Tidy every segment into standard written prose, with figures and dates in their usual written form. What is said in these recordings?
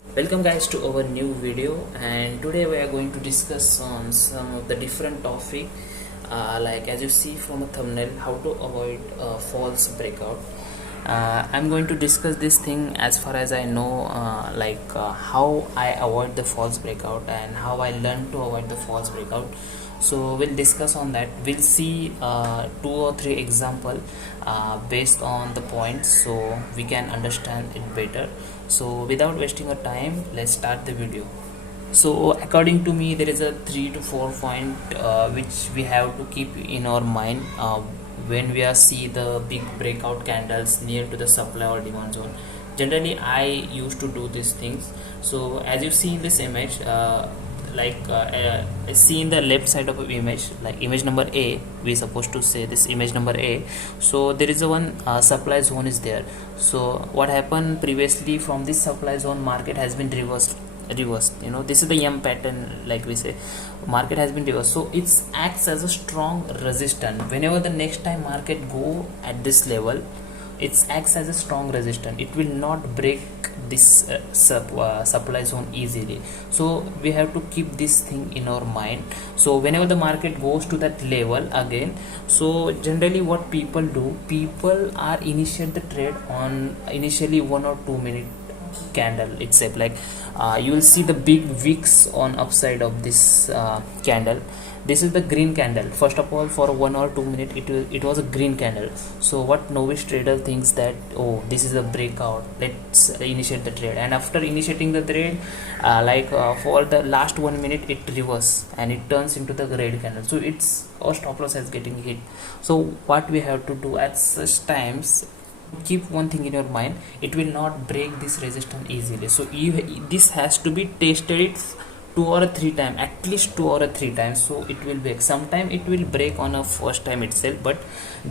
Welcome guys to our new video, and today we are going to discuss on some of the different topic, like as you see from a thumbnail, how to avoid false breakout. I'm going to discuss this thing as far as I know, how I avoid the false breakout and how I learn to avoid the false breakout. So we'll discuss on that. We'll see two or three example based on the points, so we can understand it better. So without wasting our time, let's start the video. So according to me, there is a 3 to 4 point which we have to keep in our mind when we are see the big breakout candles near to the supply or demand zone. Generally I used to do these things. So as you see in this image, see in the left side of the image, like image number A, we supposed to say this image number A. So there is a one supply zone is there. So what happened previously, from this supply zone market has been reversed. This is the M pattern, like we say, market has been reversed. So it acts as a strong resistance. Whenever the next time market go at this level, it acts as a strong resistance. It will not break this supply zone easily. So we have to keep this thing in our mind. So whenever the market goes to that level again, so generally what people do, people are initiate the trade on initially 1 or 2 minute candle itself. Like you will see the big wicks on upside of this candle. This is the green candle. First of all, for 1 or 2 minutes it was a green candle. So what novice trader thinks that, oh, this is a breakout, let's initiate the trade. And after initiating the trade, for the last 1 minute it reverse and it turns into the red candle. So it's our stop loss is getting hit. So what we have to do at such times, keep one thing in your mind, it will not break this resistance easily. So this has to be tested 2 or 3 times, at least 2 or 3 times. So it will break. Sometime it will break on a first time itself, but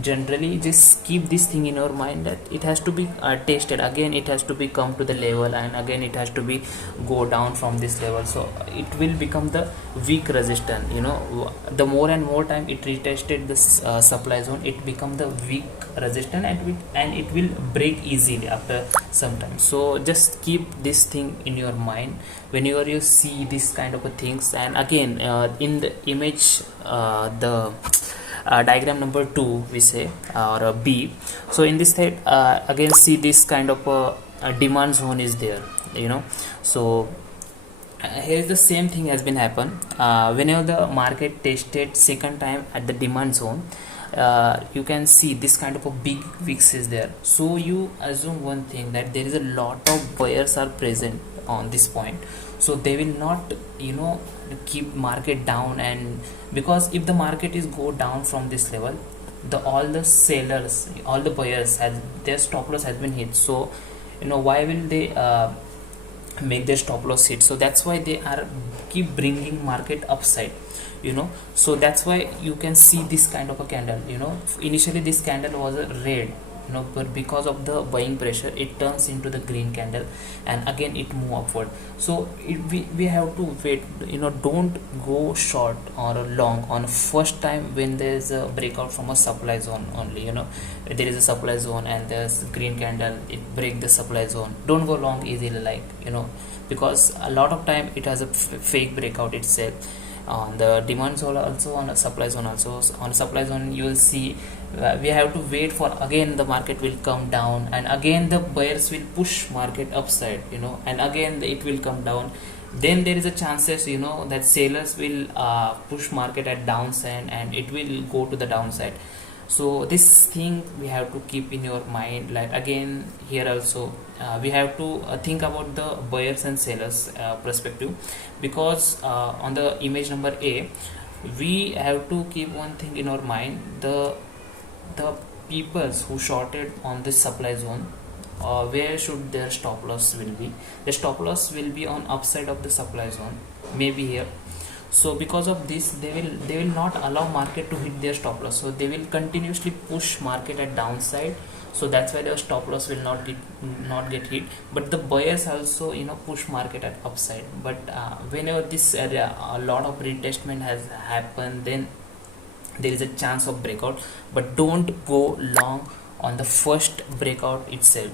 generally just keep this thing in your mind that it has to be tested again. It has to be come to the level, and again it has to be go down from this level. So it will become the weak resistance. The more and more time it retested this supply zone, it become the weak resistance, and it will break easily after some time. So just keep this thing in your mind whenever you see this kind of a things. And again, in the image, the diagram number 2, we say, or a B. So in this state, again see this kind of a demand zone is there. So here the same thing has been happen. Whenever the market tested second time at the demand zone, you can see this kind of a big wicks is there. So you assume one thing, that there is a lot of buyers are present on this point. So they will not keep market down. And because if the market is go down from this level, all the sellers, all the buyers has their stop loss has been hit. So why will they make their stop loss hit? So that's why they are keep bringing market upside. So that's why you can see this kind of a candle. Initially this candle was a red, but because of the buying pressure, it turns into the green candle, and again it move upward. So we have to wait. Don't go short or long on first time when there is a breakout from a supply zone only. There is a supply zone and there's green candle, it break the supply zone. Don't go long easily, because a lot of time it has a fake breakout itself on the demand zone, also on a supply zone. Also on a supply zone, you will see we have to wait for again the market will come down, and again the buyers will push market upside, and again it will come down. Then there is a chances that sellers will push market at downside, and it will go to the downside. So this thing we have to keep in your mind. Like again here also, we have to think about the buyers and sellers perspective, because on the image number A, we have to keep one thing in our mind, the peoples who shorted on this supply zone, where should their stop loss will be? The stop loss will be on upside of the supply zone, maybe here. So because of this, they will not allow market to hit their stop loss. So they will continuously push market at downside. So that's why their stop loss will not get hit. But the buyers also push market at upside. But whenever this area a lot of retestment has happened, then there is a chance of breakout. But don't go long on the first breakout itself.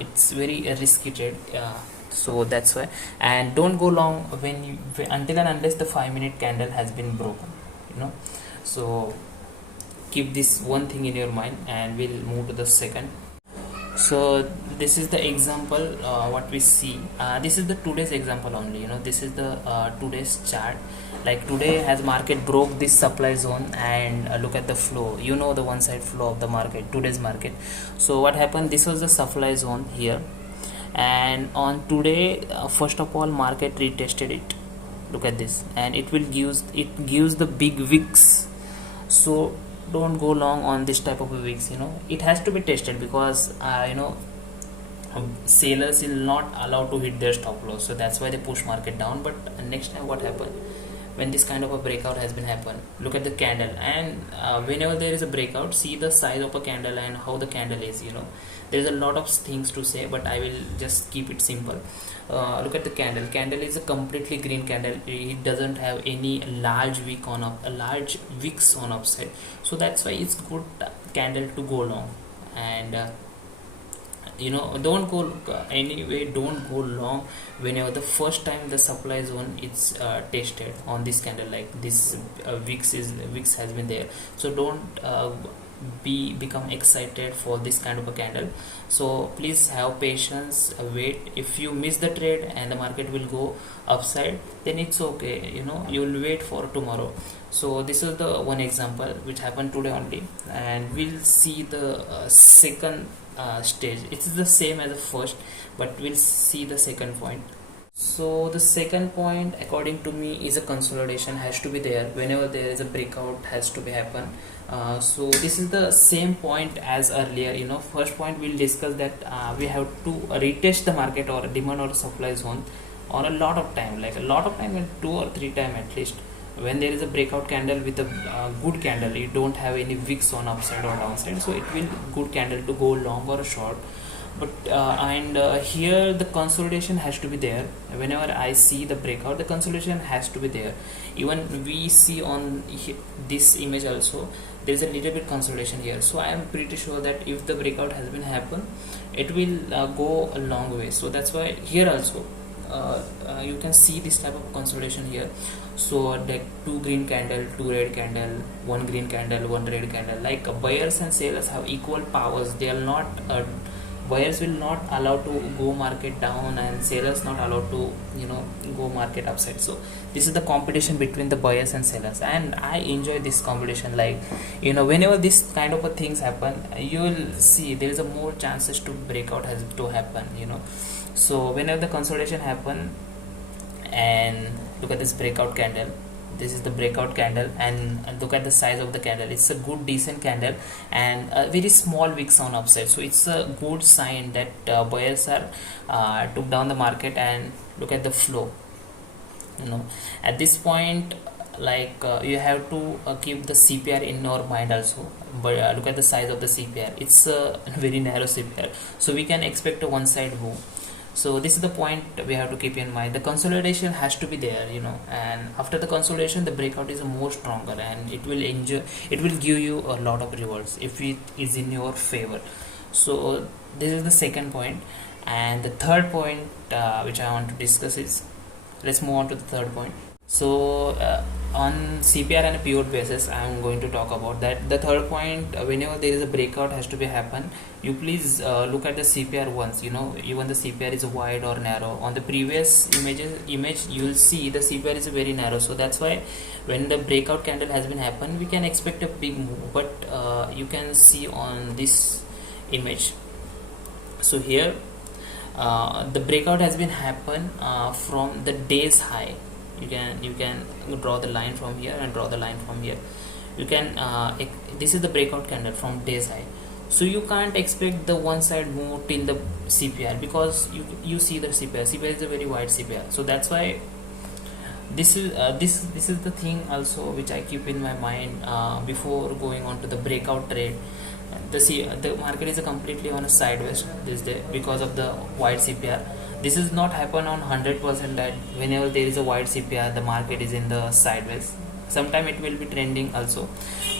It's very risky trade. So that's why. And don't go long when you, until and unless the 5-minute candle has been broken, you know. So keep this one thing in your mind, and we'll move to the second. So this is the example what we see. This is the today's example only, you know. This is the today's chart. Like today has market broke this supply zone, and look at the flow, you know, the one side flow of the market, today's market. So what happened, this was the supply zone here, and on today first of all market retested it. Look at this, and it gives the big wicks. So don't go long on this type of a wicks, you know. It has to be tested, because you know, sellers will not allow to hit their stop loss, so that's why they push market down. But next time what happened, when this kind of a breakout has been happened, look at the candle, and whenever there is a breakout, see the size of a candle and how the candle is, you know. There's a lot of things to say, but I will just keep it simple. Look at the candle is a completely green candle. It doesn't have any large wick on up, a large wicks on upside, so that's why it's good candle to go long. And you know, don't go anyway, don't go long whenever the first time the supply zone is tested on this candle, like this wicks has been there. So don't become excited for this kind of a candle. So please have patience, wait. If you miss the trade and the market will go upside, then it's okay, you know, you will wait for tomorrow. So this is the one example which happened today only, and we'll see the second stage. It's the same as the first, but we'll see the second point. So the second point according to me is a consolidation has to be there whenever there is a breakout has to be happen. So this is the same point as earlier, you know. First point we'll discuss that we have to retest the market or demand or supply zone on a lot of time, like a lot of time, and 2 or 3 times at least. When there is a breakout candle with a good candle, you don't have any wicks on upside or downside, so it will good candle to go long or short. But here the consolidation has to be there. Whenever I see the breakout, the consolidation has to be there. Even we see on this image also, there is a little bit consolidation here. So I am pretty sure that if the breakout has been happen, it will go a long way. So that's why here also you can see this type of consolidation here. So like 2 green candle, 2 red candle, 1 green candle, 1 red candle. Like buyers and sellers have equal powers. They are not buyers will not allow to go market down, and sellers not allowed to, you know, go market upside. So this is the competition between the buyers and sellers, and I enjoy this competition. Like, you know, whenever this kind of a things happen, you will see there is a more chances to breakout has to happen, you know. So whenever the consolidation happen, and look at this breakout candle, this is the breakout candle, and look at the size of the candle. It's a good decent candle and a very small wicks on upside, so it's a good sign that buyers are took down the market. And look at the flow, you know. At this point, like you have to keep the CPR in your mind also. But look at the size of the CPR. It's a very narrow CPR, so we can expect a one side move. So this is the point we have to keep in mind. The consolidation has to be there, you know, and after the consolidation the breakout is more stronger, and it will give you a lot of rewards if it is in your favor. So this is the second point. And the third point which I want to discuss is, let's move on to the third point. So on CPR and a pivot basis, I am going to talk about that. The third point, whenever there is a breakout has to be happen, you please look at the CPR once, you know. Even the CPR is wide or narrow. On the previous image you will see the CPR is very narrow, so that's why when the breakout candle has been happen, we can expect a big move. But you can see on this image, so here the breakout has been happen from the day's high. You can draw the line from here and draw the line from here. You can this is the breakout candle from day's high, so you can't expect the one side move till the CPR, because you see the CPR is a very wide CPR. So that's why this is the thing also which I keep in my mind before going on to the breakout trade. The market is completely on a sideways this day because of the wide CPR. This is not happen on 100% that whenever there is a wide CPR the market is in the sideways. Sometime it will be trending also,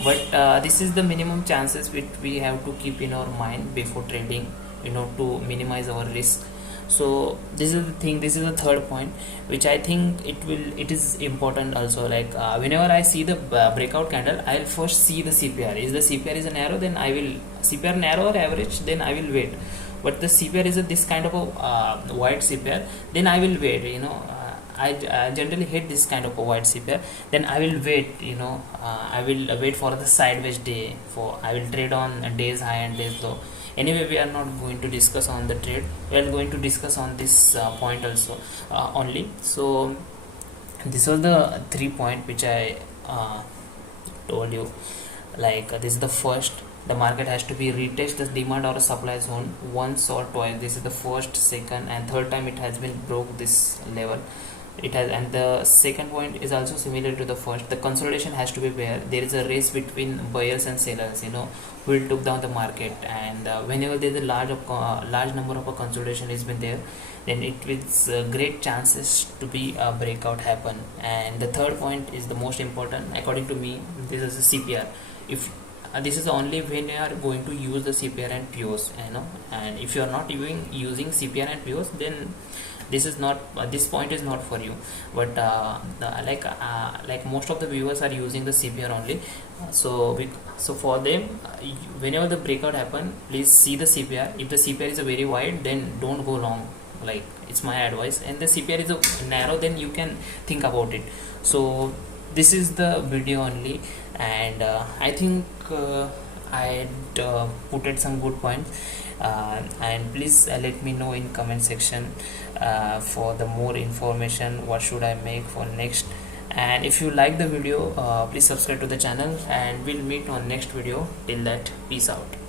but this is the minimum chances which we have to keep in our mind before trading, you know, to minimize our risk. So this is the thing, this is the third point which I think it is important also. Like whenever I see the breakout candle, I'll first see the CPR. Is the CPR is a narrow, then I will CPR narrow or average, then I will wait. But the CPR is this kind of a wide CPR, then I will wait, I generally hate this kind of a wide CPR, then I will wait, I will wait for the sideways day. For I will trade on days high and days low. Anyway, we are not going to discuss on the trade, we are going to discuss on this point also only. So this was the 3 point which I told you. Like this is the first, the market has to be retest the demand or a supply zone once or twice. This is the first, second and third time it has been broke this level. It has, and the second point is also similar to the first. The consolidation has to be there. There is a race between buyers and sellers, who will took down the market. And whenever there is a large number of a consolidation has been there, then it with great chances to be a breakout happen. And the third point is the most important according to me. This is a CPR. If this is only when you are going to use the CPR and POs, and if you are not using CPR and POs, then this is not this point is not for you. But like most of the viewers are using the CPR only. So for them, whenever the breakout happen, please see the CPR. If the CPR is a very wide, then don't go long, like it's my advice. And the CPR is a narrow, then you can think about it. So this is the video only, and I think I put it some good points, and please let me know in comment section for the more information what should I make for next. And if you like the video, please subscribe to the channel, and we'll meet on next video. Till that, peace out.